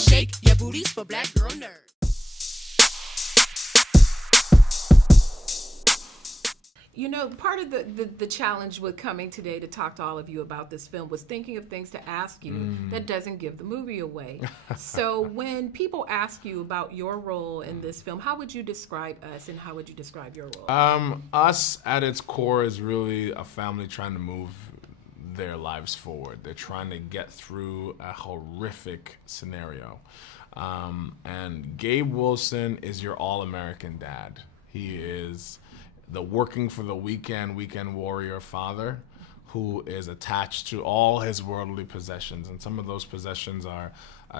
shake your booties for black girl nerds. You know, part of the challenge with coming today to talk to all of you about this film was thinking of things to ask you that doesn't give the movie away. So when people ask you about your role in this film, how would you describe us and how would you describe your role? Us at its core is really a family trying to move their lives forward. They're trying to get through a horrific scenario. And Gabe Wilson is your all-American dad. He is the working for the weekend warrior father who is attached to all his worldly possessions. And some of those possessions are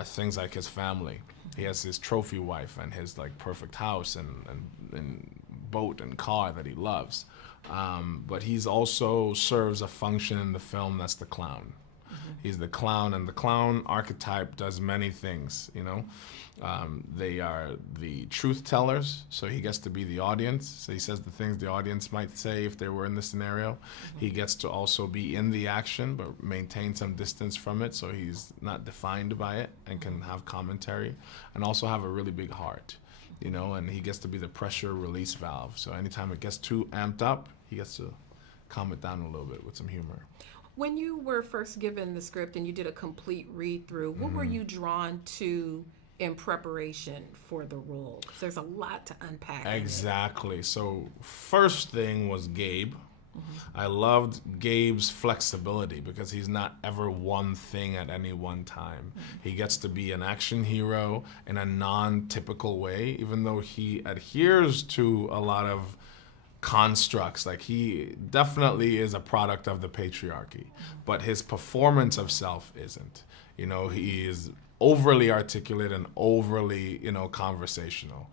things like his family. He has his trophy wife and his like perfect house and boat and car that he loves. But he's also serves a function in the film that's the clown. He's the clown, and the clown archetype does many things, you know. They are the truth tellers, so he gets to be the audience. So he says the things the audience might say if they were in the scenario. He gets to also be in the action, but maintain some distance from it, so he's not defined by it and can have commentary, and also have a really big heart, you know, and he gets to be the pressure release valve. So anytime it gets too amped up, he gets to calm it down a little bit with some humor. When you were first given the script and you did a complete read-through, what were you drawn to in preparation for the role? 'Cause there's a lot to unpack. Exactly. So first thing was Gabe. I loved Gabe's flexibility because he's not ever one thing at any one time. He gets to be an action hero in a non-typical way, even though he adheres to a lot of constructs. Like, he definitely is a product of the patriarchy, but his performance of self isn't. You know, he is overly articulate and overly, you know, conversational.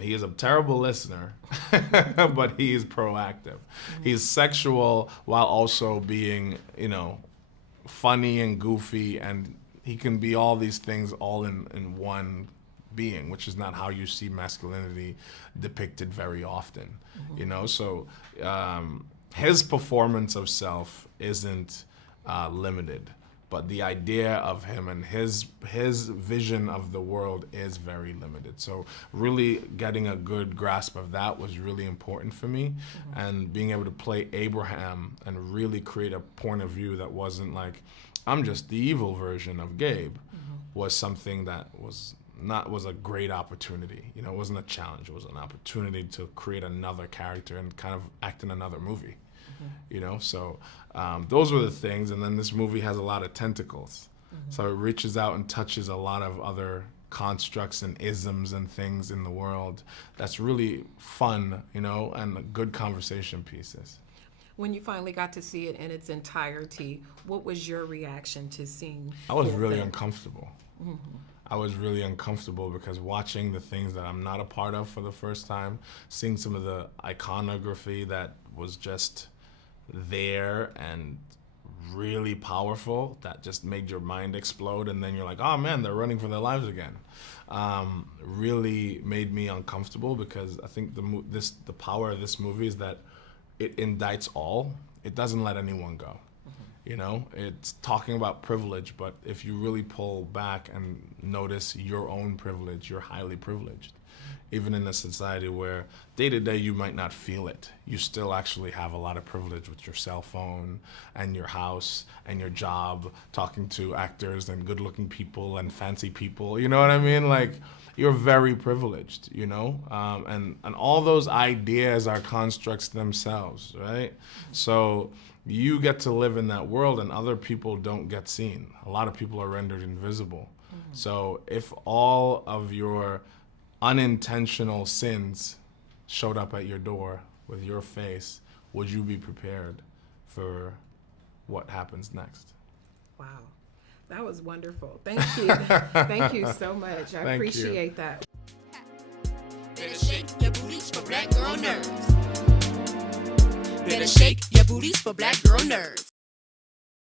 He is a terrible listener, but he is proactive. He's sexual while also being, you know, funny and goofy, and he can be all these things all in one being, which is not how you see masculinity depicted very often, you know. So his performance of self isn't limited, but the idea of him and his vision of the world is very limited. So really getting a good grasp of that was really important for me, and being able to play Abraham and really create a point of view that wasn't like, I'm just the evil version of Gabe, was something that was a great opportunity. You know, it wasn't a challenge, it was an opportunity to create another character and kind of act in another movie. You know, so those were the things. And then this movie has a lot of tentacles, so it reaches out and touches a lot of other constructs and isms and things in the world. That's really fun, you know, and good conversation pieces. When you finally got to see it in its entirety, what was your reaction to seeing? I was really uncomfortable. I was really uncomfortable because watching the things that I'm not a part of for the first time, seeing some of the iconography that was just there and really powerful, that just made your mind explode, and then you're like, oh man, they're running for their lives again. Really made me uncomfortable, because I think the power of this movie is that it indicts all. It doesn't let anyone go. You know, it's talking about privilege, but if you really pull back and notice your own privilege, you're highly privileged. Even in a society where day to day you might not feel it, you still actually have a lot of privilege with your cell phone and your house and your job, talking to actors and good looking people and fancy people, you know what I mean? Like, you're very privileged, you know? And all those ideas are constructs themselves, right? So you get to live in that world, and other people don't get seen. A lot of people are rendered invisible. So if all of your unintentional sins showed up at your door with your face, would you be prepared for what happens next? Wow, that was wonderful. Thank you. Thank you so much. I appreciate that. Better shake your booties for black girl nerds. Better shake your booties for black girl nerds.